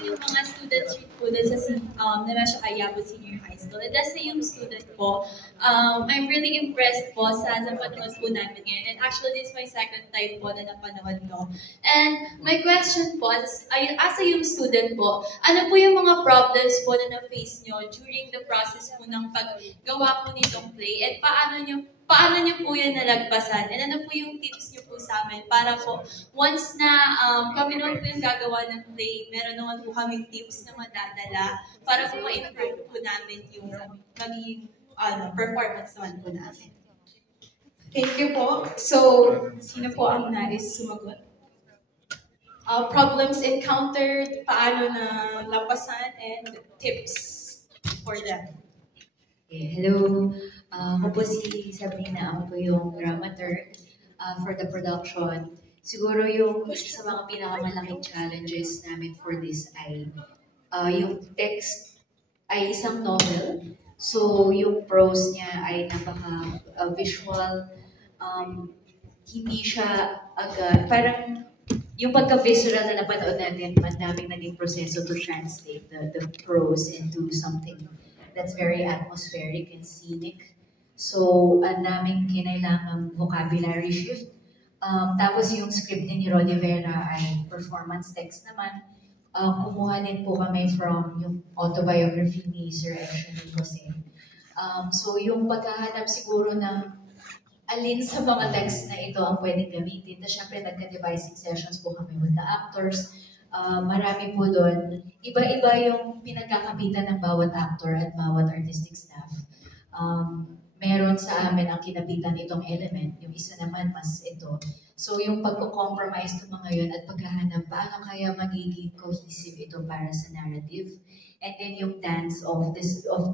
namin yung mga student street po doon sa Nemesio Ayabo Senior High School. And as a young student po, I'm really impressed po sa napanood po namin ngayon. And actually, this is my second time po na napanood ko. And my question po, as a young student po, ano po yung mga problems po na na-face nyo during the process po ng paggawa po nitong play? And paano nyo po yan nalagpasan? And ano po yung tips nyo po sa amin para po once na kami naman po yung gagawa ng play, meron naman po kaming tips na madadala para po ma-improve po namin yung magiging performance naman po namin. Thank you po. So, sino po ang nais sumagot? Problems encountered, paano na lapasan, and tips for them. Okay, hello. Ako po si Sabrina. Ako po yung dramaturg for the production. Siguro yung isa sa mga pinakamalaking challenges namin for this ay yung text ay isang novel. So yung prose niya ay napaka-visual. Hindi siya agad. Parang yung pagka-visceral na napanood natin, madaming naging proseso to translate the prose into something that's very atmospheric and scenic. So, ang daming kinailangang vocabulary shift. Tapos yung script ni Rodi Vera ay performance text naman. Kumuha din po kami from yung autobiography ni Sir Anthony Jose. So, yung paghahanap siguro ng alin sa mga text na ito ang pwedeng gamitin. Tapos syempre nagka-devising sessions po kami with the actors. Marami po doon. Iba-iba yung pinagkakapitan ng bawat actor at bawat artistic staff. Meron sa amin ang kinapitan itong element, yung isa naman mas ito. So yung pagko-compromise ng mga yun at paghahanap, paano kaya magiging cohesive ito para sa narrative? And then yung dance of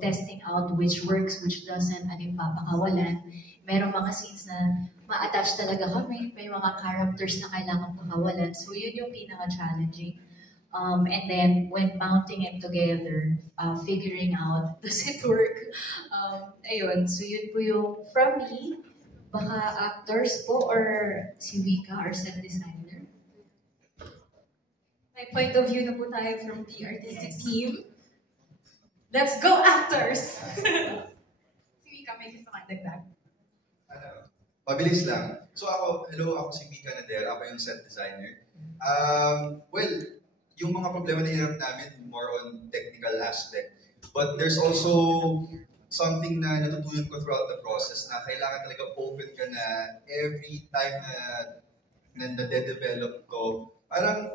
testing out which works, which doesn't, ano yung papakawalan. Merong mga scenes na ma-attach talaga kami, may mga characters na kailangan pakawalan. So yun yung pinaka-challenging. And then when mounting it together, figuring out, does it work? Ayun, so yun po yung from me, baka actors po or si Vika or set designer. May point of view na po tayo from the artistic team. Let's go, actors! Si Vika, may gusto kang dagdag. Mabilis lang. So hello, ako si Vika Nader, ako yung set designer. Well, yung mga problema na hirap namin, more on technical aspect. But there's also something na natutunan ko throughout the process na kailangan talaga open ka na every time na nade-develop ko. Parang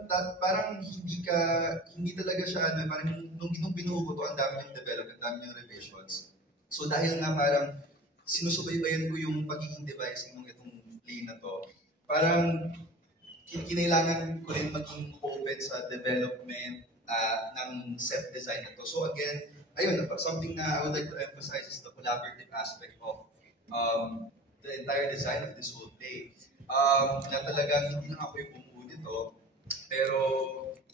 hindi talaga siya, parang nung binuo ko to, ang dami niyang develop, ang dami niyang revisions. So dahil nga parang sinusubaybayan ko yung pagiging devising ng itong play na to, parang kinailangan ko rin maging open sa development ng set design na to. So again, ayun, something na I would like to emphasize is the collaborative aspect of the entire design of this whole play. Na talagang hindi lang ako yung bumuo nito, pero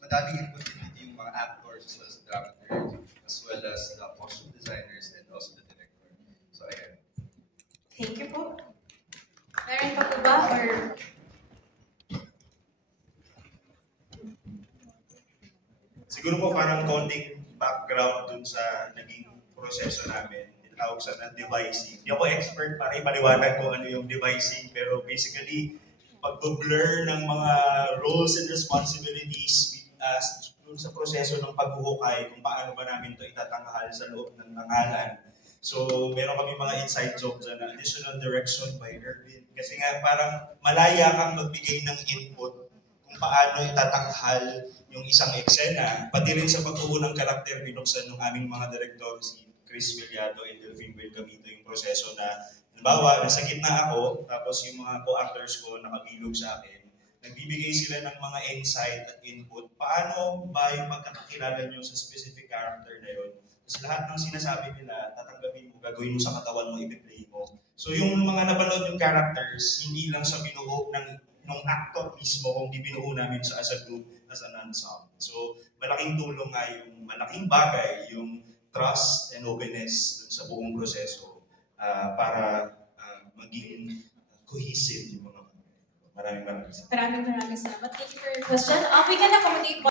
madaming input din yung mga actors, as well as the dramaturgs, as well as the costume designers, and also the director. So again. Thank you po. Meron pa po ba or... Siguro po parang konting background dun sa naging proseso namin. Tinawag sa devising. Hindi ako expert para ipaliwanag kung ano yung devising, pero basically, pag-blur ng mga roles and responsibilities dun sa proseso ng paghuhukay, kung paano ba namin ito itatanghal sa loob ng tanghalan. So, meron kami mga inside jokes na additional direction by Erwin. Kasi nga parang malaya kang magbigay ng input kung paano itatanghal yung isang eksena. Pati rin sa pagbuo ng karakter, binuksan ng aming mga direktor, si Chris Villado and Delphine Belcamito, yung proseso na, halimbawa, nasa gitna ako, tapos yung mga co-actors ko nakabilog sa akin, nagbibigay sila ng mga insight at input. Paano ba yung pagkakakilala nyo sa specific character na yun? Tapos lahat ng sinasabi nila, tatanggapin mo, gagawin mo sa katawan mo, i-play mo. So yung mga napanood yung characters, hindi lang sa binuo ng actor mismo, kung di binuo namin sa as a group, as an ensemble. So malaking tulong nga yung malaking bagay, yung trust and openness dun sa buong proseso para maging cohesive yung mga. Maraming salamat. Maraming salamat. Thank you for your question. We can accommodate